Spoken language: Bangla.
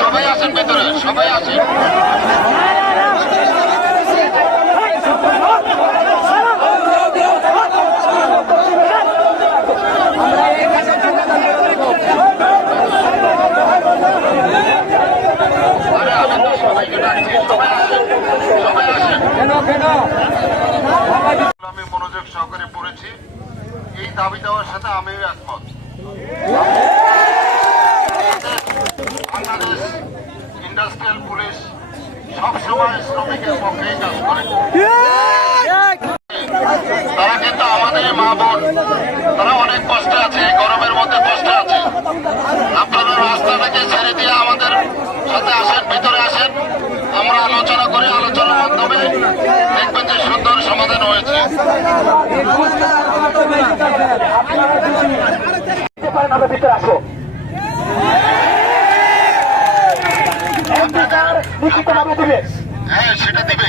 সবাই আছেন ভেতরে, সবাই আছেন। আমি মনোযোগ সহকারে পড়েছি। এই দাবি দেওয়ার সাথে আমিও একমত। বাংলাদেশ ইন্ডাস্ট্রিয়াল পুলিশ সবসময় শ্রমিকের পক্ষেই কাজ করে। তারা কিন্তু আমাদের মা বোন, তারা অনেক কষ্টে আছে, এই গরমের মধ্যে কষ্টে আছে। আপনারা রাস্তাটাকে ছেড়ে দিয়ে আমাদের সাথে আসেন, ভিতরে আসেন, আমরা আলোচনা করি। আলোচনার মাধ্যমে দেখবেন যে সুন্দর সমাধান হয়েছে। ভিতরে আসো, হ্যাঁ সেটা দিবে।